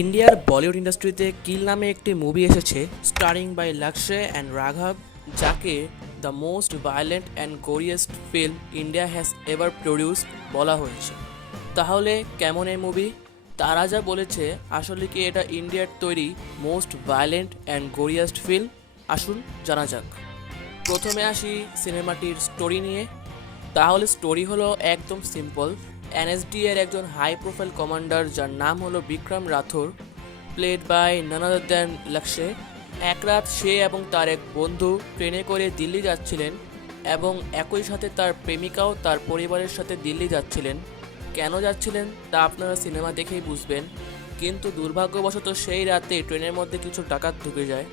ইন্ডিয়ার বলিউড ইন্ডাস্ট্রিতে কিল নামে একটি মুভি এসেছে স্টারিং বাই লাক্সে অ্যান্ড রাঘব, যাকে the most violent and goriest film India has ever produced বলা হয়েছে। তাহলে কেমন এই মুভি? তারা যা বলেছে আসলে কি এটা ইন্ডিয়ার তৈরি most violent and goriest film? আসুন জানা যাক। প্রথমে আসি সিনেমাটির স্টোরি নিয়ে। তাহলে স্টোরি হলো একদম সিম্পল। এনএসডি এর একজন হাই প্রোফাইল কমান্ডার, যার নাম হলো Vikram Rathore, played by none other than Lakshya. এক রাত সে এবং তার এক বন্ধু ট্রেনে করে দিল্লি যাচ্ছিলেন এবং একই সাথে তার প্রেমিকাও তার পরিবারের সাথে দিল্লি যাচ্ছিলেন। কেন যাচ্ছিলেন তা আপনারা সিনেমা দেখেই বুঝবেন। কিন্তু দুর্ভাগ্যবশত সেই রাতে ট্রেনের মধ্যে কিছু ডাকাত ঢুকে যায়।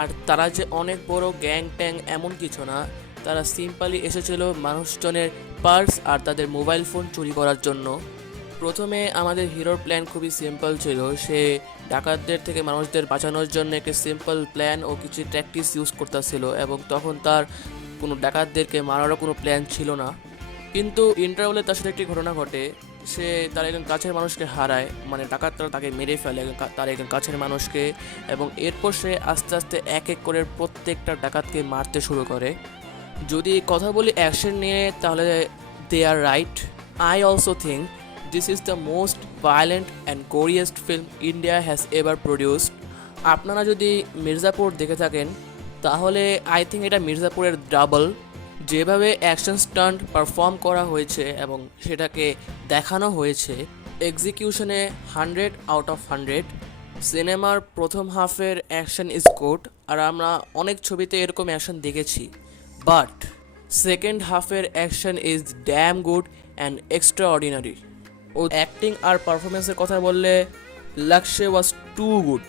আর তারা যে অনেক বড় গ্যাং ট্যাং এমন কিছু না, তারা সিম্পলি এসেছিল মানুষজনের পার্স আর তাদের মোবাইল ফোন চুরি করার জন্য। প্রথমে আমাদের হিরোর প্ল্যান খুবই সিম্পল ছিল। সে ডাকাতদের থেকে মানুষদের বাঁচানোর জন্য একটি সিম্পল প্ল্যান ও কিছু ট্যাকটিক্স ইউজ করতেছিল এবং তখন তার কোনো ডাকাতদেরকে মারারও কোনো প্ল্যান ছিল না। কিন্তু ইন্টারভেলে তার সাথে একটি ঘটনা ঘটে। সে তার একজন কাছের মানুষকে হারায়, মানে ডাকাতরা তাকে মেরে ফেলে তার একজন কাছের মানুষকে, এবং এরপর সে আস্তে আস্তে এক এক করে প্রত্যেকটা ডাকাতকে মারতে শুরু করে। যদি কথা বলি অ্যাকশন নিয়ে, তাহলে they are right. I also think this is the most violent and goriest film India has ever produced. আপনারা যদি মির্জাপুর দেখে থাকেন তাহলে আই থিঙ্ক এটা মির্জাপুরের ডাবল। যেভাবে অ্যাকশন স্টান্ট পারফর্ম করা হয়েছে এবং সেটাকে দেখানো হয়েছে, এক্সিকিউশনে 100/100। সিনেমার প্রথম হাফের অ্যাকশন ইজ গুড, আর আমরা অনেক ছবিতে এরকম অ্যাকশন দেখেছি, বাট সেকেন্ড হাফের action is damn good and extraordinary. ও অ্যাক্টিং আর পারফরমেন্সের কথা বললে লাক্সে ওয়াজ টু গুড।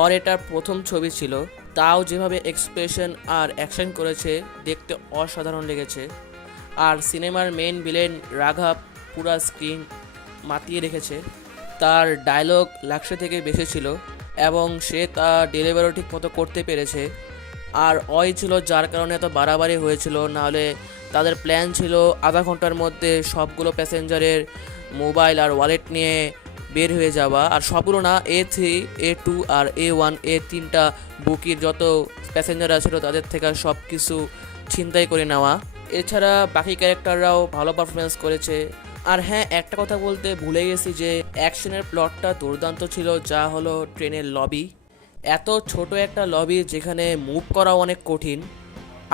ওর এটা প্রথম ছবি ছিল, তাও যেভাবে এক্সপ্রেশন আর অ্যাকশন করেছে দেখতে অসাধারণ লেগেছে। আর সিনেমার মেইন ভিলেন রাঘব পুরা স্ক্রিন মাতিয়ে রেখেছে। তার ডায়লগ লাক্সে থেকে বেশি ছিল এবং সে তার ডেলিভারিও ঠিক মতো করতে পেরেছে। আর ওই ছিল যার কারণে এত বাড়াবাড়ি হয়েছিল। নাহলে তাদের প্ল্যান ছিল আধা ঘন্টার মধ্যে সবগুলো প্যাসেঞ্জারের মোবাইল আর ওয়ালেট নিয়ে বের হয়ে যাওয়া, আর সবগুলো না, A3, A2 আর A1, এই তিনটা বুকির যত প্যাসেঞ্জার ছিল তাদের থেকে সব কিছু ছিনতাই করে নেওয়া। এছাড়া বাকি ক্যারেক্টাররাও ভালো পারফরমেন্স করেছে। আর হ্যাঁ, একটা কথা বলতে ভুলে গেছি যে অ্যাকশনের প্লটটা দুর্দান্ত ছিল, যা হলো ট্রেনের লবি। এত ছোট একটা লবি যেখানে মুভ করা অনেক কঠিন,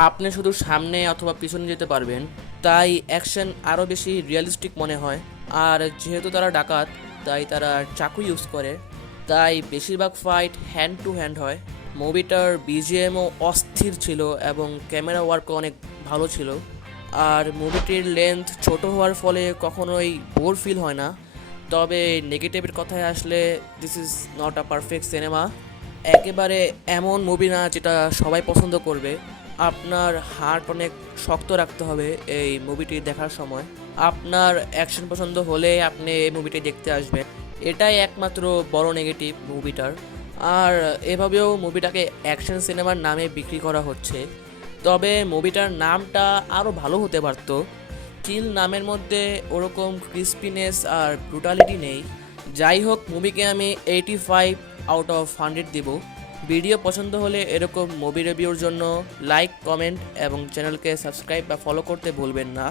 আপনি শুধু সামনে অথবা পিছনে যেতে পারবেন, তাই অ্যাকশন আরও বেশি রিয়েলিস্টিক মনে হয়। আর যেহেতু তারা ডাকাত, তাই তারা চাকু ইউজ করে, তাই বেশিরভাগ ফাইট হ্যান্ড টু হ্যান্ড হয়। মুভিটার বিজিএমও অস্থির ছিল এবং ক্যামেরা ওয়ার্কও অনেক ভালো ছিল। আর মুভিটির লেন্থ ছোট হওয়ার ফলে কখনোই বোর ফিল হয় না। তবে নেগেটিভের কথায় আসলে this is not a perfect cinema. একেবারে এমন মুভি না যেটা সবাই পছন্দ করবে। আপনার হার্ট অনেক শক্ত রাখতে হবে এই মুভিটি দেখার সময়। আপনার অ্যাকশন পছন্দ হলে আপনি এই মুভিটি দেখতে আসবেন, এটাই একমাত্র বড় নেগেটিভ মুভিটার। আর এভাবেও মুভিটাকে অ্যাকশন সিনেমার নামে বিক্রি করা হচ্ছে, তবে মুভিটার নামটা আরও ভালো হতে পারতো। কিল নামের মধ্যে ওরকম ক্রিস্পিনেস আর ব্রুটালিটি নেই। যাই হোক, মুভিকে আমি 85/100 দিব। ভিডিও পছন্দ হলে এরকম মুভি রিভিউর জন্য লাইক, কমেন্ট এবং চ্যানেলকে সাবস্ক্রাইব বা ফলো করতে ভুলবেন না।